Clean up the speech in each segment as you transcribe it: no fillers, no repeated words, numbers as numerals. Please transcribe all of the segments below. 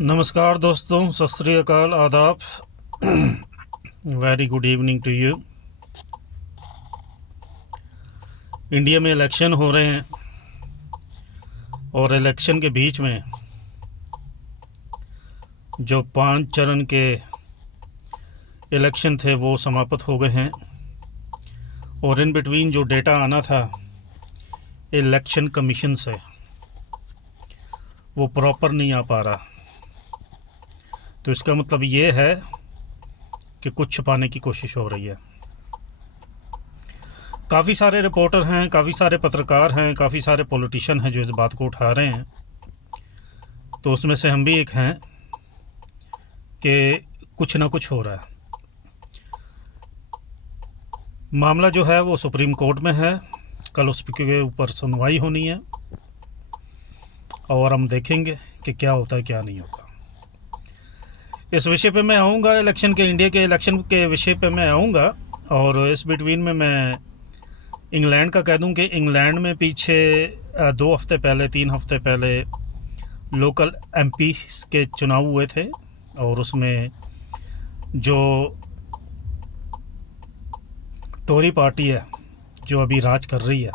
नमस्कार दोस्तों, सत श्री अकाल, आदाब। Very good evening to you. India में इलेक्शन हो रहे हैं और इलेक्शन के बीच में जो 5 चरण के इलेक्शन थे वो समाप्त हो गए हैं और इन बिटवीन जो डेटा आना था इलेक्शन कमीशन से वो प्रॉपर नहीं आ पा रहा। तो इसका मतलब ये है कि कुछ छुपाने की कोशिश हो रही है। काफ़ी सारे रिपोर्टर हैं, काफ़ी सारे पत्रकार हैं, काफ़ी सारे पॉलिटिशियन हैं जो इस बात को उठा रहे हैं। तो उसमें से हम भी एक हैं कि कुछ ना कुछ हो रहा है। मामला जो है वो सुप्रीम कोर्ट में है, कल उसके ऊपर सुनवाई होनी है और हम देखेंगे कि क्या होता है क्या नहीं होता। इस विषय पे मैं आऊँगा, इंडिया के इलेक्शन के विषय पे मैं आऊँगा। और इस बिटवीन में मैं इंग्लैंड का कह दूं कि इंग्लैंड में पीछे 2 हफ्ते पहले 3 हफ्ते पहले लोकल एमपी के चुनाव हुए थे और उसमें जो टोरी पार्टी है जो अभी राज कर रही है,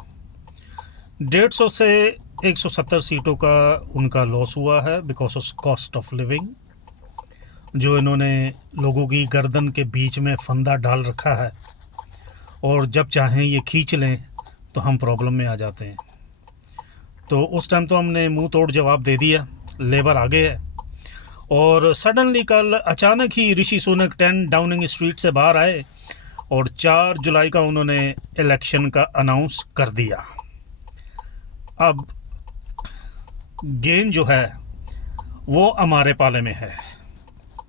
150 से 170 सीटों का उनका लॉस हुआ है because of cost of living. जो इन्होंने लोगों की गर्दन के बीच में फंदा डाल रखा है और जब चाहें ये खींच लें तो हम प्रॉब्लम में आ जाते हैं। तो उस टाइम तो हमने मुंह तोड़ जवाब दे दिया, लेबर आगे है। और सडनली कल अचानक ही ऋषि सुनक 10 डाउनिंग स्ट्रीट से बाहर आए और 4 जुलाई का उन्होंने इलेक्शन का अनाउंस कर दिया। अब गेंद जो है वो हमारे पाले में है,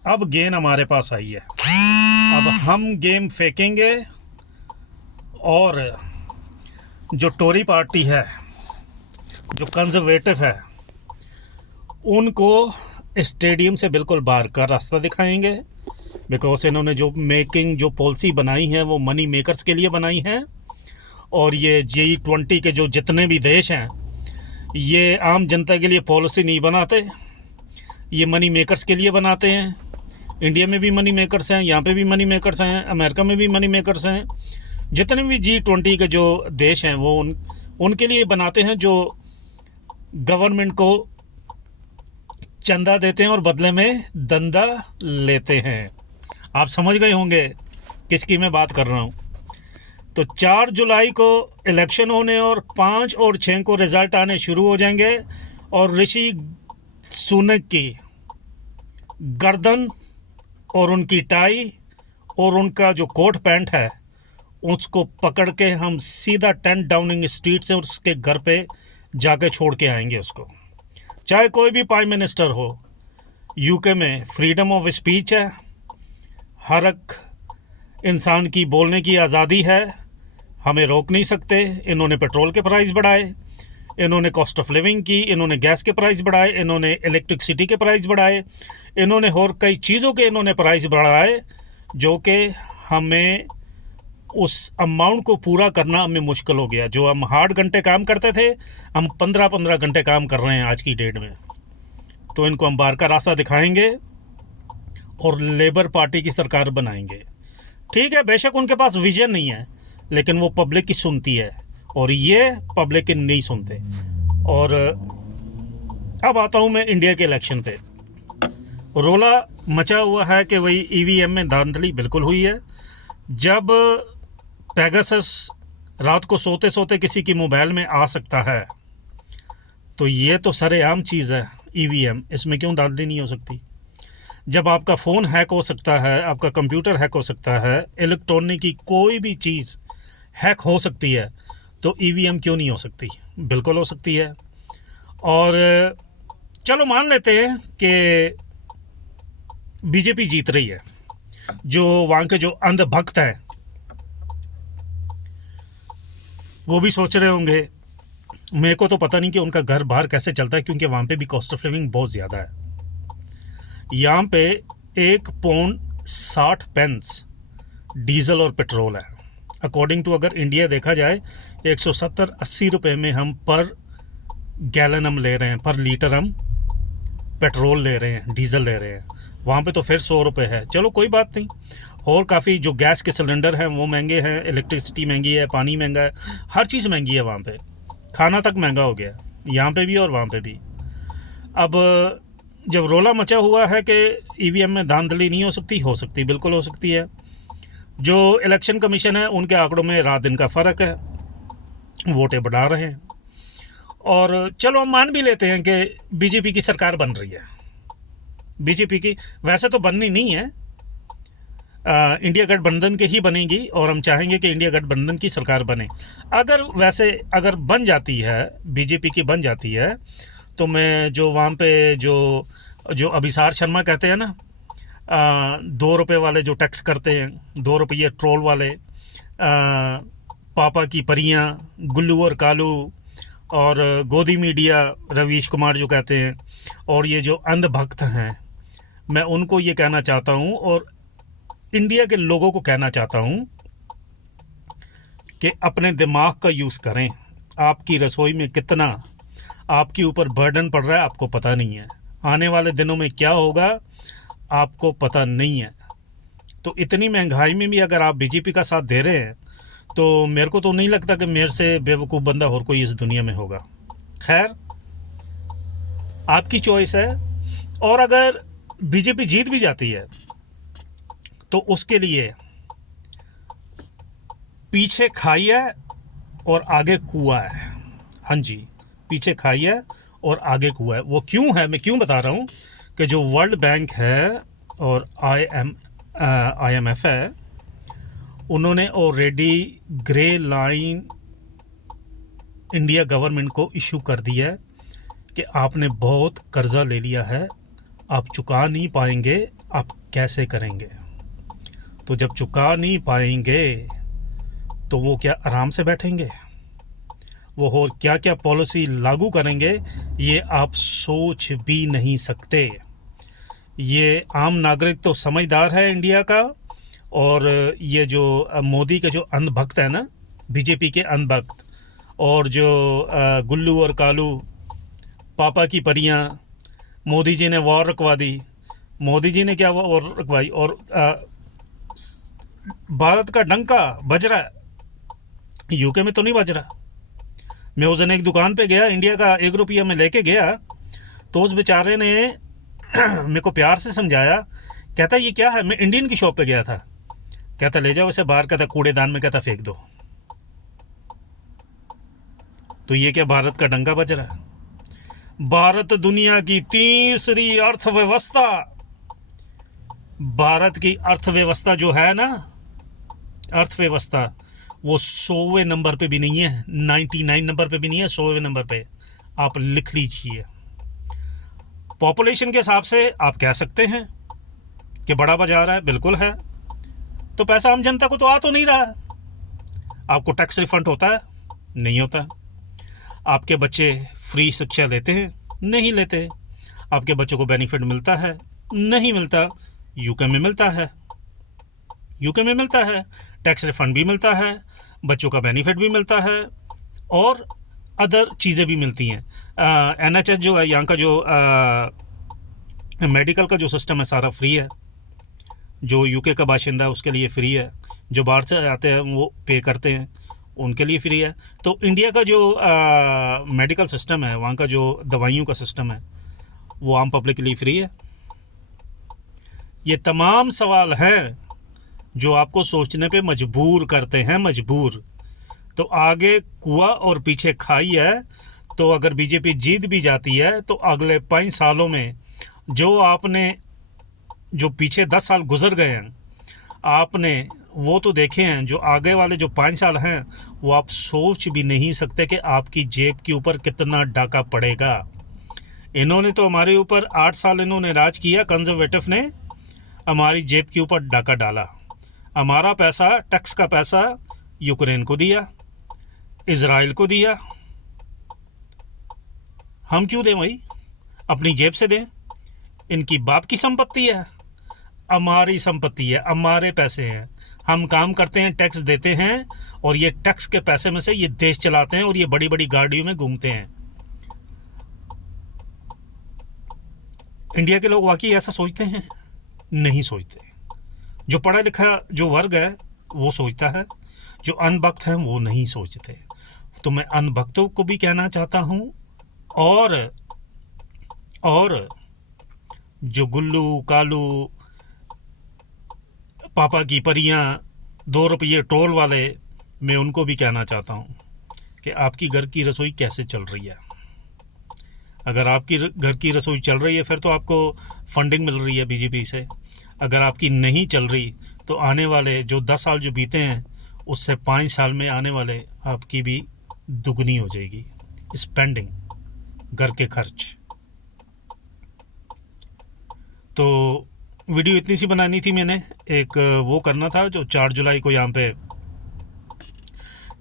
अब गेंद हमारे पास आई है। अब हम गेम फेंकेंगे और जो टोरी पार्टी है, जो कंजर्वेटिव है, उनको स्टेडियम से बिल्कुल बाहर का रास्ता दिखाएंगे बिकॉज इन्होंने जो पॉलिसी बनाई है वो मनी मेकर्स के लिए बनाई है। और ये G20 के जो जितने भी देश हैं ये आम जनता के लिए पॉलिसी नहीं बनाते, ये मनी मेकर्स के लिए बनाते हैं। इंडिया में भी मनी मेकर्स हैं, यहाँ पे भी मनी मेकर्स हैं, अमेरिका में भी मनी मेकर्स हैं। जितने भी G20 के जो देश हैं वो उनके लिए बनाते हैं, जो गवर्नमेंट को चंदा देते हैं और बदले में दंदा लेते हैं। आप समझ गए होंगे किसकी मैं बात कर रहा हूँ। तो 4 जुलाई को इलेक्शन होने और 5 और 6 को रिज़ल्ट आने शुरू हो जाएंगे और ऋषि सुनक की गर्दन और उनकी टाई और उनका जो कोट पैंट है उसको पकड़ के हम सीधा 10 डाउनिंग स्ट्रीट से उसके घर पे जाके छोड़ के आएंगे उसको। चाहे कोई भी प्राइम मिनिस्टर हो, यूके में फ्रीडम ऑफ स्पीच है, हर एक इंसान की बोलने की आज़ादी है, हमें रोक नहीं सकते। इन्होंने पेट्रोल के प्राइस बढ़ाए, इन्होंने कॉस्ट ऑफ लिविंग की, इन्होंने गैस के प्राइस बढ़ाए, इन्होंने इलेक्ट्रिसिटी के प्राइस बढ़ाए, इन्होंने और कई चीज़ों के इन्होंने प्राइस बढ़ाए जो कि हमें उस अमाउंट को पूरा करना हमें मुश्किल हो गया। जो हम हार्ड घंटे काम करते थे हम 15-15 घंटे काम कर रहे हैं आज की डेट में। तो इनको हम बाहर का रास्ता दिखाएंगे और लेबर पार्टी की सरकार बनाएंगे। ठीक है, बेशक उनके पास विजन नहीं है लेकिन वो पब्लिक की सुनती है और ये पब्लिक की नहीं सुनते। और अब आता हूँ मैं इंडिया के इलेक्शन पे। रोला मचा हुआ है कि वही ईवीएम में धांधली बिल्कुल हुई है। जब पेगासस रात को सोते सोते किसी की मोबाइल में आ सकता है तो ये तो सरेआम चीज़ है ईवीएम, इसमें क्यों धांधली नहीं हो सकती। जब आपका फ़ोन हैक हो सकता है, आपका कंप्यूटर हैक हो सकता है, इलेक्ट्रॉनिक की कोई भी चीज़ हैक हो सकती है तो ईवीएम क्यों नहीं हो सकती? बिल्कुल हो सकती है। और चलो मान लेते हैं कि बीजेपी जीत रही है। जो वहाँ के जो अंधभक्त हैं वो भी सोच रहे होंगे, मेरे को तो पता नहीं कि उनका घर बाहर कैसे चलता है क्योंकि वहाँ पे भी कॉस्ट ऑफ लिविंग बहुत ज़्यादा है। यहाँ पे 1 पौंड 60 पेंस डीजल और पेट्रोल है। अकॉर्डिंग टू अगर इंडिया देखा जाए 170-80 रुपये में हम पर गैलन हम ले रहे हैं, पर लीटर हम पेट्रोल ले रहे हैं, डीजल ले रहे हैं, वहाँ पे तो फिर 100 रुपये है। चलो कोई बात नहीं। और काफ़ी जो गैस के सिलेंडर हैं वो महंगे हैं, इलेक्ट्रिसिटी महंगी है, पानी महंगा है, हर चीज़ महंगी है वहाँ पे, खाना तक महंगा हो गया, यहाँ पे भी और वहाँ पे भी। अब जब रोला मचा हुआ है कि ईवीएम में धांधली नहीं हो सकती, बिल्कुल हो सकती है। जो इलेक्शन कमीशन है उनके आंकड़ों में रात दिन का फ़र्क है, वोटें बढ़ा रहे हैं। और चलो हम मान भी लेते हैं कि बीजेपी की सरकार बन रही है, बीजेपी की वैसे तो बननी नहीं है, इंडिया गठबंधन के ही बनेगी, और हम चाहेंगे कि इंडिया गठबंधन की सरकार बने। अगर बन जाती है, बीजेपी की बन जाती है, तो मैं जो वहाँ पे जो अभिसार शर्मा कहते हैं ना, 2 रुपये वाले जो टैक्स करते हैं, 2 रुपये ट्रोल वाले, पापा की परियां, गुल्लू और कालू, और गोदी मीडिया रवीश कुमार जो कहते हैं, और ये जो अंधभक्त हैं, मैं उनको ये कहना चाहता हूँ और इंडिया के लोगों को कहना चाहता हूँ कि अपने दिमाग का यूज़ करें। आपकी रसोई में कितना आपके ऊपर बर्डन पड़ रहा है आपको पता नहीं है, आने वाले दिनों में क्या होगा आपको पता नहीं है। तो इतनी महंगाई में भी अगर आप बीजेपी का साथ दे रहे हैं तो मेरे को तो नहीं लगता कि मेरे से बेवकूफ़ बंदा और कोई इस दुनिया में होगा। खैर, आपकी चॉइस है। और अगर बीजेपी जीत भी जाती है तो उसके लिए पीछे खाई है और आगे कुआं है। हाँ जी, पीछे खाई है और आगे कुआं है। वो क्यों है, मैं क्यों बता रहा हूँ कि जो वर्ल्ड बैंक है और IMF है, उन्होंने already grey line India government को इशू कर दिया है कि आपने बहुत कर्जा ले लिया है, आप चुका नहीं पाएंगे, आप कैसे करेंगे। तो जब चुका नहीं पाएंगे तो वो क्या आराम से बैठेंगे, वो और क्या क्या पॉलिसी लागू करेंगे ये आप सोच भी नहीं सकते। ये आम नागरिक तो समझदार है इंडिया का, और ये जो मोदी के जो अंधभक्त है ना, बीजेपी के अंधभक्त, और जो गुल्लू और कालू, पापा की परियां, मोदी जी ने वॉर रखवा दी। मोदी जी ने क्या वॉर रखवाई, और भारत का डंका बज रहा है, यूके में तो नहीं बज रहा। मैं उस दिन एक दुकान पे गया, इंडिया का 1 रुपया में लेके गया, तो उस बेचारे ने मेरे को प्यार से समझाया, कहता ये क्या है। मैं इंडियन की शॉप पे गया था, कहता ले जाओ इसे बाहर, कहता कूड़ेदान में, कहता फेंक दो। तो ये क्या भारत का डंका बज रहा है। भारत दुनिया की तीसरी अर्थव्यवस्था, भारत की अर्थव्यवस्था जो है ना, अर्थव्यवस्था वो 100वें नंबर पे भी नहीं है, 99 नंबर पे भी नहीं है, 100वें नंबर पे। आप लिख लीजिए। पॉपुलेशन के हिसाब से आप कह सकते हैं कि बड़ा बाजार है, बिल्कुल है। तो पैसा आम जनता को तो आ तो नहीं रहा है। आपको टैक्स रिफंड होता है, नहीं होता। आपके बच्चे फ्री शिक्षा लेते हैं, नहीं लेते। आपके बच्चों को बेनिफिट मिलता है, नहीं मिलता। यूके में मिलता है, यूके में मिलता है, टैक्स रिफंड भी मिलता है, बच्चों का बेनिफिट भी मिलता है, और अदर चीज़ें भी मिलती हैं। NHS जो है यहाँ का, जो मेडिकल का जो सिस्टम है सारा फ्री है। जो यूके का बाशिंदा है उसके लिए फ्री है, जो बाहर से आते हैं वो पे करते हैं, उनके लिए फ्री है। तो इंडिया का जो मेडिकल सिस्टम है, वहाँ का जो दवाइयों का सिस्टम है, वो आम पब्लिक के लिए फ्री है। ये तमाम सवाल हैं जो आपको सोचने पे मजबूर करते हैं, मजबूर। तो आगे कुआं और पीछे खाई है। तो अगर बीजेपी जीत भी जाती है तो अगले 5 सालों में जो पीछे 10 साल गुजर गए हैं, आपने वो तो देखे हैं। जो आगे वाले जो 5 साल हैं वो आप सोच भी नहीं सकते कि आपकी जेब के ऊपर कितना डाका पड़ेगा। इन्होंने तो हमारे ऊपर 8 साल इन्होंने राज किया, कंजर्वेटिव ने हमारी जेब के ऊपर डाका डाला। हमारा पैसा, टैक्स का पैसा यूक्रेन को दिया, इज़राइल को दिया। हम क्यों दें भाई, अपनी जेब से दें। इनकी बाप की संपत्ति है, हमारी संपत्ति है, हमारे पैसे हैं। हम काम करते हैं, टैक्स देते हैं, और ये टैक्स के पैसे में से ये देश चलाते हैं, और ये बड़ी बड़ी गाड़ियों में घूमते हैं। इंडिया के लोग वाकई ऐसा सोचते हैं? नहीं सोचते। जो पढ़ा लिखा जो वर्ग है वो सोचता है, जो अनभक्त हैं वो नहीं सोचते। तो मैं अनभक्तों को भी कहना चाहता हूँ, और जो गुल्लू कालू पापा की परियां 2 रुपये टोल वाले, मैं उनको भी कहना चाहता हूँ कि आपकी घर की रसोई कैसे चल रही है। अगर आपकी घर की रसोई चल रही है फिर तो आपको फंडिंग मिल रही है बीजेपी से। अगर आपकी नहीं चल रही तो आने वाले जो 10 साल जो बीते हैं उससे 5 साल में आने वाले आपकी भी दुगनी हो जाएगी स्पेंडिंग, घर के खर्च। तो वीडियो इतनी सी बनानी थी मैंने, एक वो करना था जो 4 जुलाई को यहाँ पे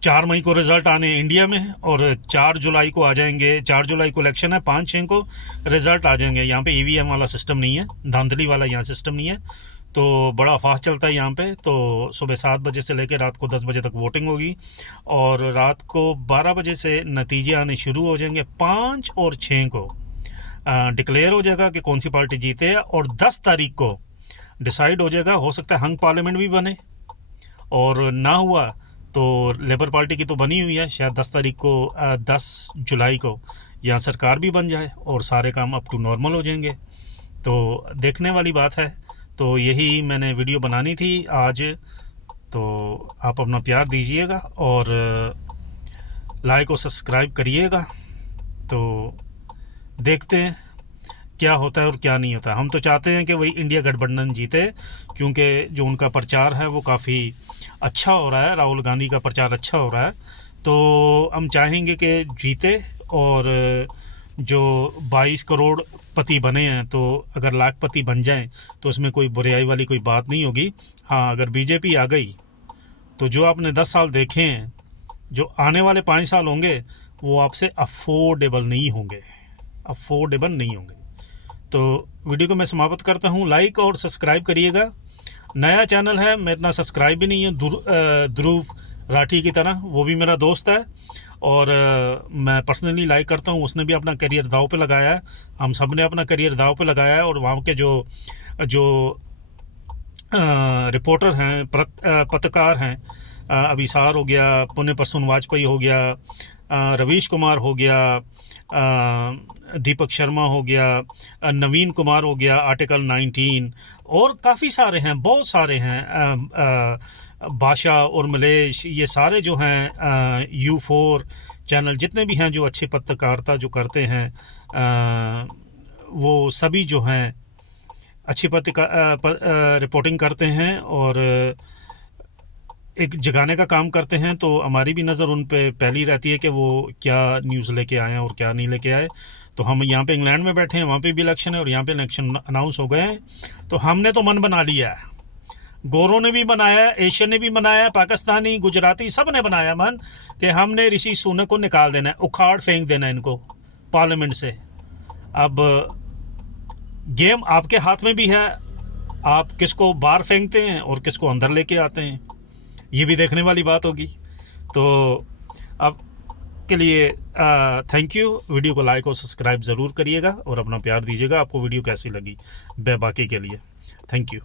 4 मई को रिज़ल्ट आने इंडिया में, और 4 जुलाई को आ जाएंगे। 4 जुलाई को इलेक्शन है, 5-6 को रिज़ल्ट आ जाएंगे। यहाँ पे ईवीएम वाला सिस्टम नहीं है, धांधली वाला यहाँ सिस्टम नहीं है, तो बड़ा फास्ट चलता है यहाँ पे। तो सुबह 7 बजे से लेकर रात को 10 बजे तक वोटिंग होगी, और रात को 12 बजे से नतीजे आने शुरू हो जाएंगे। 5 और 6 को डिक्लेयर हो जाएगा कि कौन सी पार्टी जीते है, और 10 तारीख को डिसाइड हो जाएगा। हो सकता है हंग पार्लियामेंट भी बने, और ना हुआ तो लेबर पार्टी की तो बनी हुई है, शायद 10 तारीख को 10 जुलाई को यहाँ सरकार भी बन जाए और सारे काम अप टू नॉर्मल हो जाएंगे। तो देखने वाली बात है। तो यही मैंने वीडियो बनानी थी आज। तो आप अपना प्यार दीजिएगा और लाइक और सब्सक्राइब करिएगा। तो देखते हैं क्या होता है और क्या नहीं होता। हम तो चाहते हैं कि वही इंडिया गठबंधन जीते, क्योंकि जो उनका प्रचार है वो काफ़ी अच्छा हो रहा है, राहुल गांधी का प्रचार अच्छा हो रहा है। तो हम चाहेंगे कि जीते, और जो 22 करोड़ पति बने हैं, तो अगर लाखपति बन जाएं तो उसमें कोई बुराई वाली कोई बात नहीं होगी। हाँ, अगर बीजेपी आ गई तो जो आपने 10 साल देखे हैं, जो आने वाले 5 साल होंगे वो आपसे अफोर्डेबल नहीं होंगे। तो वीडियो को मैं समाप्त करता हूँ। लाइक और सब्सक्राइब करिएगा। नया चैनल है, मैं इतना सब्सक्राइब भी नहीं हूँ ध्रुव राठी की तरह, वो भी मेरा दोस्त है और मैं पर्सनली लाइक करता हूँ। उसने भी अपना करियर दांव पे लगाया है, हम सब ने अपना करियर दांव पे लगाया है। और वहाँ के जो रिपोर्टर हैं, पत्रकार हैं, अभिसार हो गया, पुण्य प्रसून वाजपेयी हो गया, रवीश कुमार हो गया, दीपक शर्मा हो गया, नवीन कुमार हो गया, आर्टिकल 19, और काफ़ी सारे हैं, बहुत सारे हैं, बादशाह और मलेश, ये सारे जो हैं, U4 चैनल, जितने भी हैं जो अच्छी पत्रकारिता जो करते हैं, वो सभी जो हैं अच्छी रिपोर्टिंग करते हैं और एक जगाने का काम करते हैं। तो हमारी भी नज़र उन पे पहली रहती है कि वो क्या न्यूज़ लेके आए हैं और क्या नहीं लेके आए। तो हम यहाँ पे इंग्लैंड में बैठे हैं, वहाँ पे भी इलेक्शन है और यहाँ पे इलेक्शन अनाउंस हो गए हैं। तो हमने तो मन बना लिया है, गोरों ने भी बनाया, एशियन ने भी बनाया, पाकिस्तानी, गुजराती, सब ने बनाया मन कि हमने ऋषि सुनक को निकाल देना है, उखाड़ फेंक देना है इनको पार्लियामेंट से। अब गेम आपके हाथ में भी है, आप किसको बाहर फेंकते हैं और किसको अंदर लेके आते हैं, ये भी देखने वाली बात होगी। तो अब के लिए थैंक यू। वीडियो को लाइक और सब्सक्राइब ज़रूर करिएगा और अपना प्यार दीजिएगा। आपको वीडियो कैसी लगी बाकी के लिए थैंक यू।